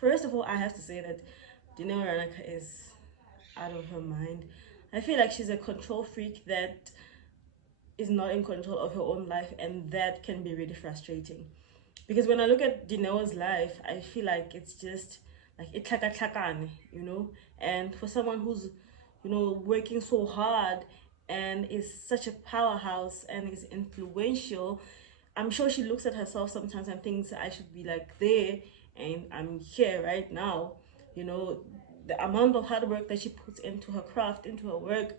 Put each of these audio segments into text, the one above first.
First of all, I have to say that Dineo Ranaka is out of her mind. I feel like she's a control freak that is not in control of her own life, and that can be really frustrating. Because when I look at Dineo's life, I feel like it's just like it, and for someone who's, working so hard and is such a powerhouse and is influential, I'm sure she looks at herself sometimes and thinks I should be like there, and I'm here right now. You know, the amount of hard work that she puts into her craft, into her work,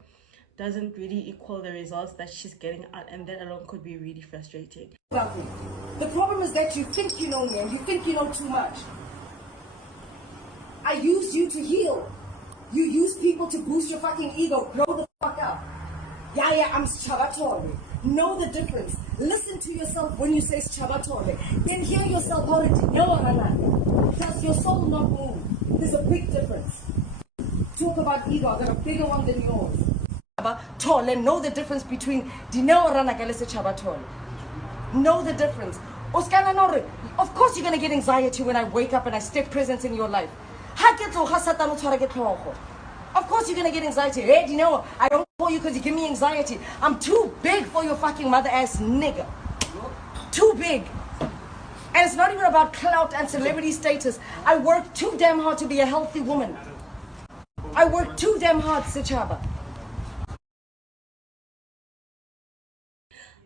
doesn't really equal the results that she's getting at, and that alone could be really frustrating. The problem is that you think you know me and you think you know too much. I used you to heal. You use people to boost your fucking ego. Grow the fuck up. Yeah, I'm Chabatore. Know the difference. Listen to yourself when you say Chabatore. Then hear yourself already. No, Hana. Does your soul not move? There's a big difference. Talk about ego. I got a bigger one than yours. Tole, know the difference between Dineo Ranaka and Chabatore. Know the difference. Of course you're going to get anxiety when I wake up and I step presence in your life. Of course you're going to get anxiety. Hey, Dineo, I don't call you because you give me anxiety. I'm too big for your fucking mother ass nigga. Too big. And it's not even about clout and celebrity status. I work too damn hard to be a healthy woman. I work too damn hard, Sichaba.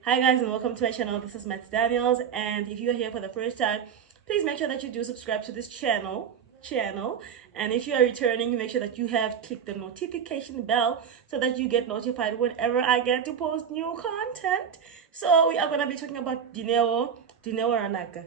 Hi guys, and welcome to my channel. This is Matt Daniels, and if you are here for the first time, please make sure that you do subscribe to this channel, and if you are returning, make sure that you have clicked the notification bell so that you get notified whenever I get to post new content. So we are going to be talking about Dineo Ranaka.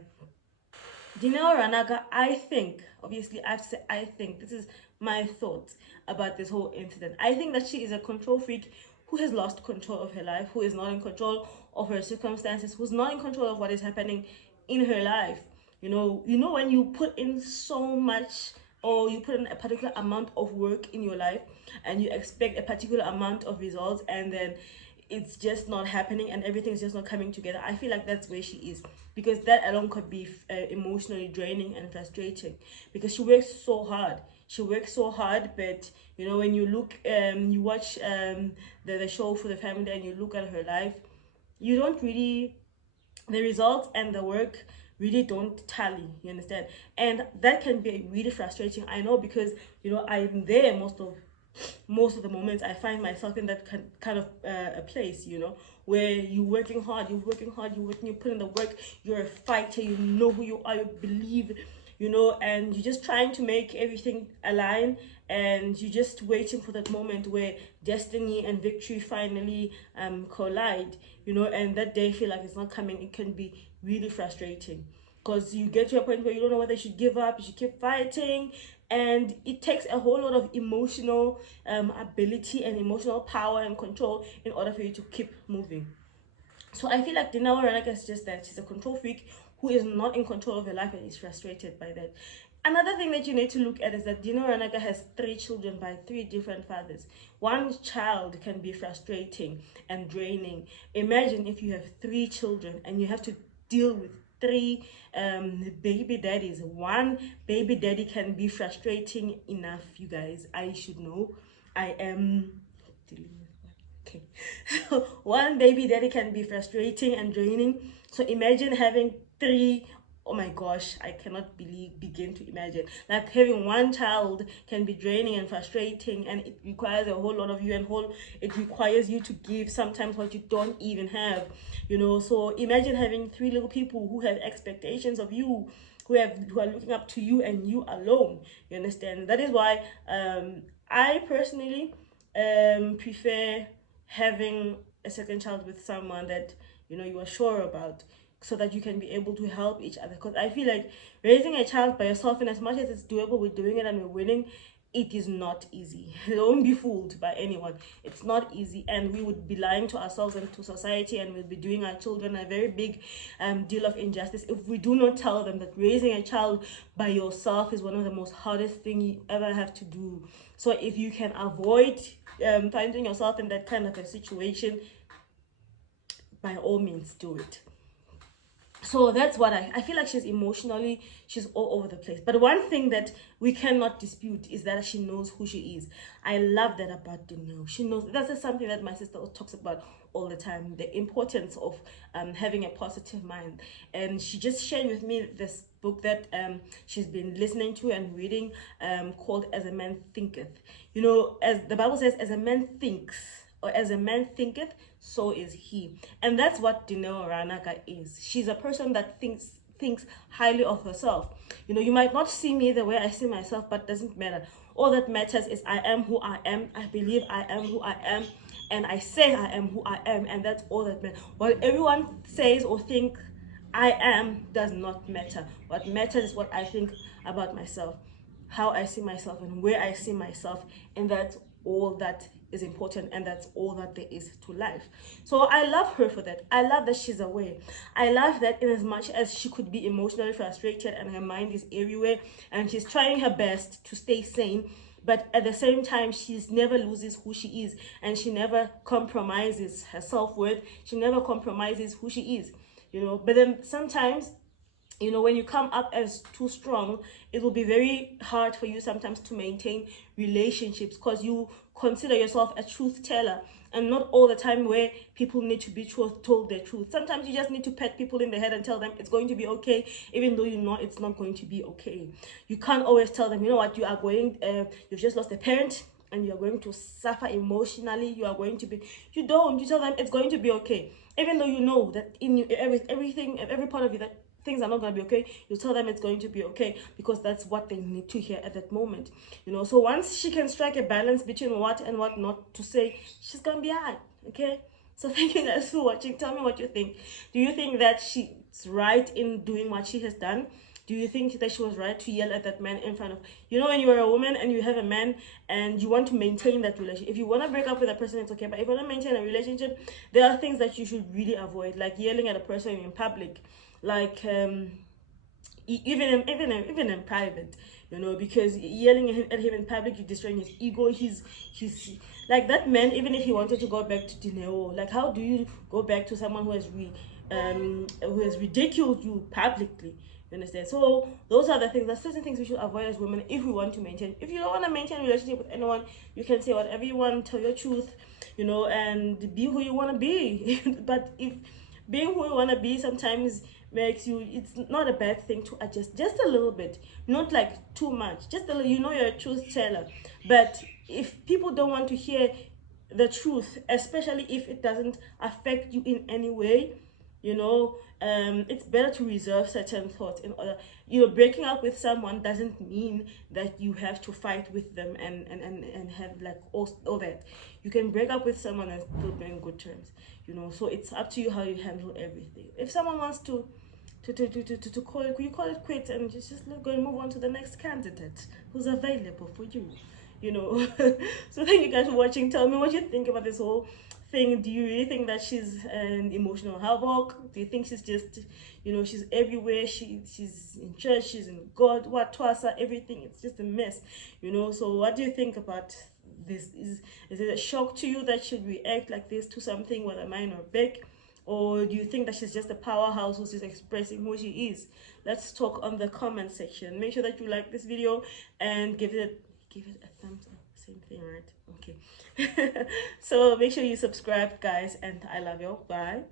Dineo Ranaka, I think, obviously I've said I think, this is my thoughts about this whole incident. I think that she is a control freak who has lost control of her life, who is not in control of her circumstances, who's not in control of what is happening in her life. You know when you put in so much, or you put in a particular amount of work in your life and you expect a particular amount of results, and then it's just not happening and everything's just not coming together. I feel like that's where she is, because that alone could be emotionally draining and frustrating, because she works so hard, but when you look, you watch the show For the Family, and you look at her life, you don't really, the results and the work really don't tally, you understand? And that can be really frustrating, I know, because I'm there most of the moments. I find myself in that kind of a place, where you're put in the work, you're a fighter, you know who you are, you believe, and you're just trying to make everything align, and you're just waiting for that moment where destiny and victory finally collide, and that day feel like it's not coming. It can be really frustrating, because you get to a point where you don't know whether you should give up, you should keep fighting, and it takes a whole lot of emotional ability and emotional power and control in order for you to keep moving. So I feel like Dineo Ranaka is just that. She's a control freak who is not in control of her life and is frustrated by that. Another thing that you need to look at is that Dineo Ranaka has 3 children by 3 different fathers. One child can be frustrating and draining. Imagine if you have 3 children and you have to deal with three baby daddies. One baby daddy can be frustrating enough, you guys. I should know. I am dealing with okay. So one baby daddy can be frustrating and draining. So imagine having 3. Oh my gosh, I cannot begin to imagine. Like, having one child can be draining and frustrating, and it requires a whole lot of you, and it requires you to give sometimes what you don't even have. So imagine having 3 little people who have expectations of you, who are looking up to you and you alone. You understand? That is why I personally prefer having a second child with someone that you are sure about, so that you can be able to help each other. Because I feel like raising a child by yourself, in as much as it's doable, we're doing it and we're winning, it is not easy. Don't be fooled by anyone. It's not easy, and we would be lying to ourselves and to society, and we'll be doing our children a very big deal of injustice if we do not tell them that raising a child by yourself is one of the most hardest thing you ever have to do. So if you can avoid finding yourself in that kind of a situation, by all means do it. So that's what I feel like she's emotionally, she's all over the place. But one thing that we cannot dispute is that she knows who she is. I love that about Dineo. She knows. That's just something that my sister talks about all the time, the importance of having a positive mind. And she just shared with me this book that she's been listening to and reading, called As a Man Thinketh. You know, as the Bible says, as a man thinks, or as a man thinketh, so is he. And that's what Dineo Ranaka is. She's a person that thinks highly of herself. You know, you might not see me the way I see myself, but doesn't matter. All that matters is I am who I am. I believe I am who I am, and I say I am who I am, and that's all that matters. What everyone says or thinks I am does not matter. What matters is what I think about myself, how I see myself, and where I see myself, and that's all that is important, and that's all that there is to life. So I love her for that. I love that she's aware. I love that in as much as she could be emotionally frustrated and her mind is everywhere and she's trying her best to stay sane, but at the same time she's never loses who she is, and she never compromises her self-worth. She never compromises who she is, you know. But then sometimes, you know, when you come up as too strong, it will be very hard for you sometimes to maintain relationships, because you consider yourself a truth teller, and not all the time where people need to be told their truth. Sometimes you just need to pat people in the head and tell them it's going to be okay, even though you know it's not going to be okay. You can't always tell them, you know what, you are going you've just lost a parent and you're going to suffer emotionally, you are going to be, you don't, you tell them it's going to be okay, even though you know that in you, everything, every part of you, that things are not going to be okay. You tell them it's going to be okay, because that's what they need to hear at that moment, you know. So once she can strike a balance between what and what not to say, she's gonna be alright. Okay, so thank you guys for watching. Tell me what you think. Do you think that she's right in doing what she has done? Do you think that she was right to yell at that man in front of, you know, when you are a woman and you have a man and you want to maintain that relationship? If you want to break up with a person, it's okay, but if you want to maintain a relationship, there are things that you should really avoid, like yelling at a person in public, like even in private, you know, because yelling at him in public, you're destroying his ego. He's like that man. Even if he wanted to go back to Dineo, like how do you go back to someone who has ridiculed you publicly? You understand? So those are the things. There's certain things we should avoid as women if we want to maintain. If you don't want to maintain a relationship with anyone, you can say whatever you want, tell your truth, you know, and be who you want to be. But if being who you want to be sometimes makes you, it's not a bad thing to adjust just a little bit, not like too much, just a little. You know, you're a truth teller, but if people don't want to hear the truth, especially if it doesn't affect you in any way, you know, it's better to reserve certain thoughts in order, you know, breaking up with someone doesn't mean that you have to fight with them and have like all that. You can break up with someone and still be on good terms, you know. So it's up to you how you handle everything. If someone wants to call it, you call it quits and just let go and move on to the next candidate who's available for you, you know. So thank you guys for watching. Tell me what you think about this whole thing. Do you really think that she's an emotional havoc? Do you think she's just, you know, she's everywhere? She's in church, she's in God, what twasa, everything. It's just a mess, you know. So what do you think about this? Is it a shock to you that she'd react like this to something, whether minor or big? Or do you think that she's just a powerhouse who's just expressing who she is? Let's talk on the comment section. Make sure that you like this video and give it a thumbs up. Same thing, right? Okay. So make sure you subscribe, guys, and I love you. Bye.